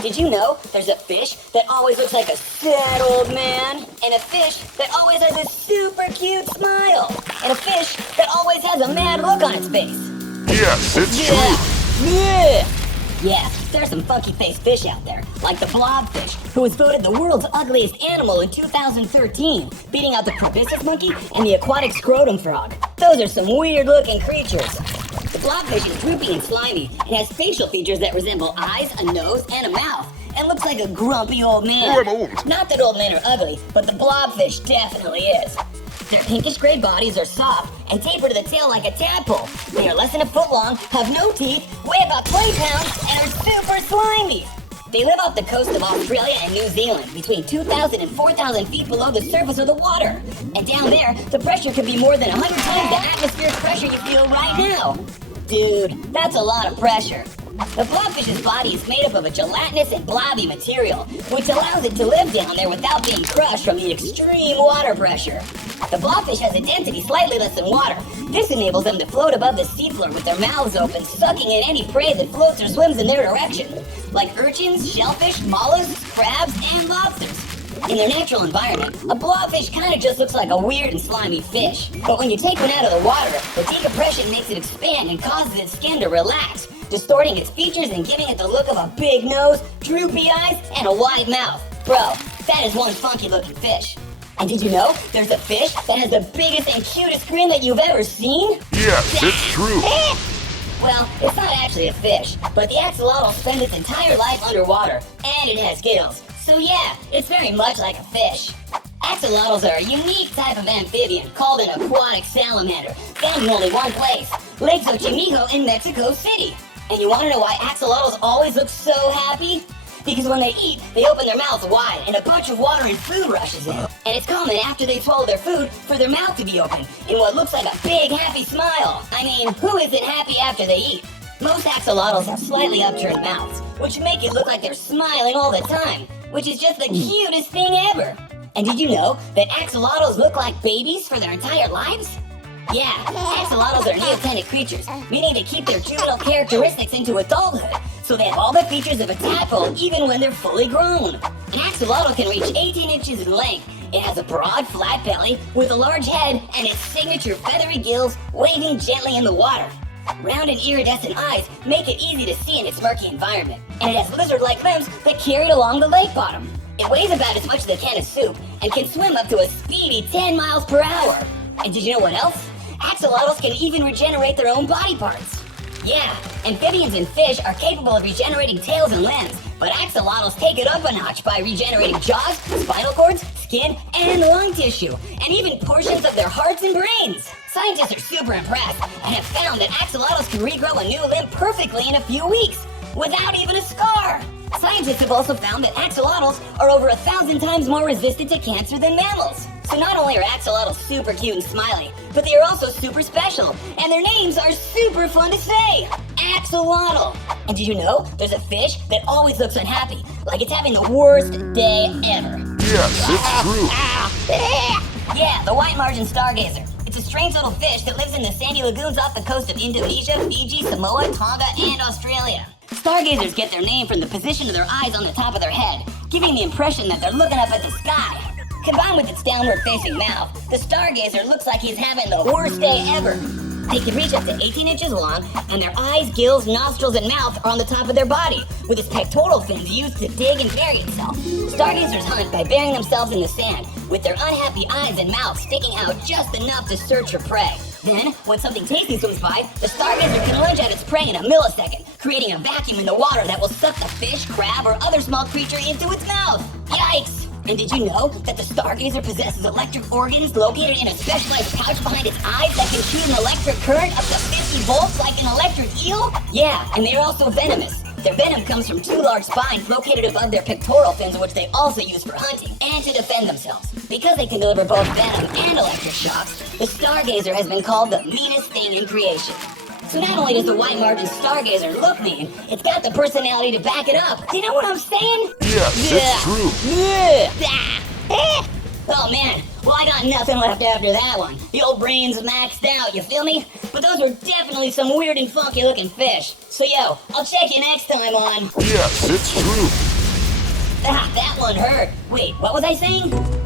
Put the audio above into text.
Did you know there's a fish that always looks like a sad old man? And a fish that always has a super cute smile? And a fish that always has a mad look on its face? Yes, it's true. Yeah, there's some funky-faced fish out there, like the blobfish, who was voted the world's ugliest animal in 2013, beating out the proboscis monkey and the aquatic scrotum frog. Those are some weird-looking creatures. The blobfish is droopy and slimy and has facial features that resemble eyes, a nose, and a mouth, and looks like a grumpy old man. Oh, I'm old. Not that old men are ugly, but the blobfish definitely is. Their pinkish gray bodies are soft and taper to the tail like a tadpole. They are less than a foot long, have no teeth, weigh about 20 pounds, and are super slimy. They live off the coast of Australia and New Zealand, between 2,000 and 4,000 feet below the surface of the water. And down there, the pressure could be more than 100 times the atmospheric pressure you feel right now. Dude, that's a lot of pressure. The blobfish's body is made up of a gelatinous and blobby material, which allows it to live down there without being crushed from the extreme water pressure. The blobfish has a density slightly less than water. This enables them to float above the seafloor with their mouths open, sucking in any prey that floats or swims in their direction, like urchins, shellfish, mollusks, crabs, and lobsters. In their natural environment, a blobfish kind of just looks like a weird and slimy fish. But when you take one out of the water, the decompression makes it expand and causes its skin to relax, distorting its features and giving it the look of a big nose, droopy eyes, and a wide mouth. Bro, that is one funky looking fish. And did you know there's a fish that has the biggest and cutest grin that you've ever seen? Yes, it's true. Well, it's not actually a fish, but the axolotl spends its entire life underwater, and it has gills. So yeah, it's very much like a fish. Axolotls are a unique type of amphibian called an aquatic salamander, found in only one place, Lake Xochimilco in Mexico City. And you want to know why axolotls always look so happy? Because when they eat, they open their mouths wide and a bunch of water and food rushes in. And it's common after they swallow their food for their mouth to be open in what looks like a big happy smile. I mean, who isn't happy after they eat? Most axolotls have slightly upturned mouths, which make it look like they're smiling all the time, which is just the cutest thing ever. And did you know that axolotls look like babies for their entire lives? Yeah, axolotls are neotenic creatures, meaning they keep their juvenile characteristics into adulthood, so they have all the features of a tadpole even when they're fully grown. An axolotl can reach 18 inches in length. It has a broad, flat belly with a large head and its signature feathery gills waving gently in the water. Round and iridescent eyes make it easy to see in its murky environment, and it has lizard-like limbs that carry it along the lake bottom. It weighs about as much as a can of soup and can swim up to a speedy 10 miles per hour. And did you know what else? Axolotls can even regenerate their own body parts. Yeah, amphibians and fish are capable of regenerating tails and limbs, but axolotls take it up a notch by regenerating jaws, spinal cords, skin, and lung tissue, and even portions of their hearts and brains. Scientists are super impressed and have found that axolotls can regrow a new limb perfectly in a few weeks, without even a scar. Scientists have also found that axolotls are over 1,000 times more resistant to cancer than mammals. So not only are axolotls super cute and smiley, but they are also super special, and their names are super fun to say. Axolotl. And did you know there's a fish that always looks unhappy, like it's having the worst day ever? Yes, it's true. Yeah, the white margin stargazer. It's a strange little fish that lives in the sandy lagoons off the coast of Indonesia, Fiji, Samoa, Tonga, and Australia. Stargazers get their name from the position of their eyes on the top of their head, giving the impression that they're looking up at the sky. Combined with its downward-facing mouth, the stargazer looks like he's having the worst day ever. They can reach up to 18 inches long, and their eyes, gills, nostrils, and mouth are on the top of their body, with its pectoral fins used to dig and bury itself. Stargazers hunt by burying themselves in the sand, with their unhappy eyes and mouths sticking out just enough to search for prey. Then, when something tasty swims by, the stargazer can lunge at its prey in a millisecond, creating a vacuum in the water that will suck the fish, crab, or other small creature into its mouth. Yikes! And did you know that the stargazer possesses electric organs located in a specialized pouch behind its eyes that can shoot an electric current up to 50 volts like an electric eel? Yeah, and they're also venomous. Their venom comes from two large spines located above their pectoral fins, which they also use for hunting and to defend themselves. Because they can deliver both venom and electric shocks, the stargazer has been called the meanest thing in creation. So not only does the white margin stargazer look mean, it's got the personality to back it up. Do you know what I'm saying? Yes, it's true. Oh man, well I got nothing left after that one. The old brain's maxed out, you feel me? But those were definitely some weird and funky looking fish. So yo, I'll check you next time on... Yes, it's true. Ah, that one hurt. Wait, what was I saying?